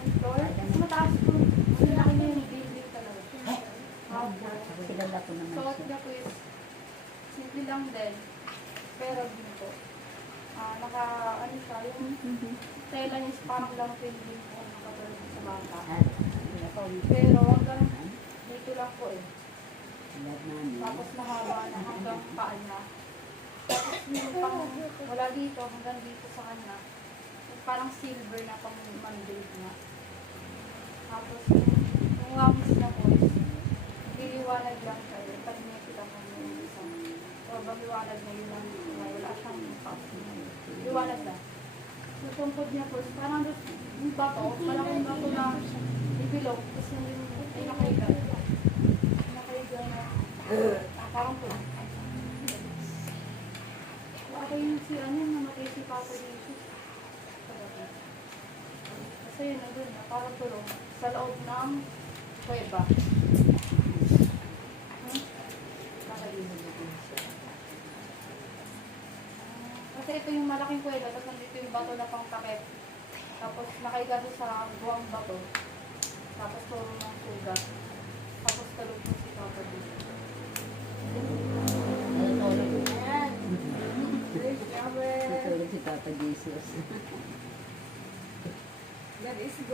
second floor. Mas mataas po. Mas laki na yung building talaga. Kilala ko naman Suot siya. niya po is simple lang din. Pero din po. Naka, ano siya, yung tela niya is parang lang building po. Nakatulad sa bata. Pero hanggang dito lang po eh. Tapos mahaba na hanggang paa niya. Tapos yung pang wala dito hanggang dito sa kanya. Yung parang silver na pang mandate niya. Tapos yung wamis niya po is liliwanag lang siya. Pag nakita mo yung isang liwanag na yun lang. Wala siyang pass. Liwanag lang. Yung pumpod niya po is parang yung bato. Malaking bato na ibilog. Tapos yung ay nakahiga. Nakahiga na parang po. Ako yung si ano, namatay si Papa dito. Kasi yun, nandun na, parang tulong. Sa loob ng kuweba. Kasi ito yung malaking kuweba, tapos nandito yung bato na pang takip. Tapos nakaiga doon sa buwang bato. Tapos tulong ng sugat. Tapos tulog po si Papa dito.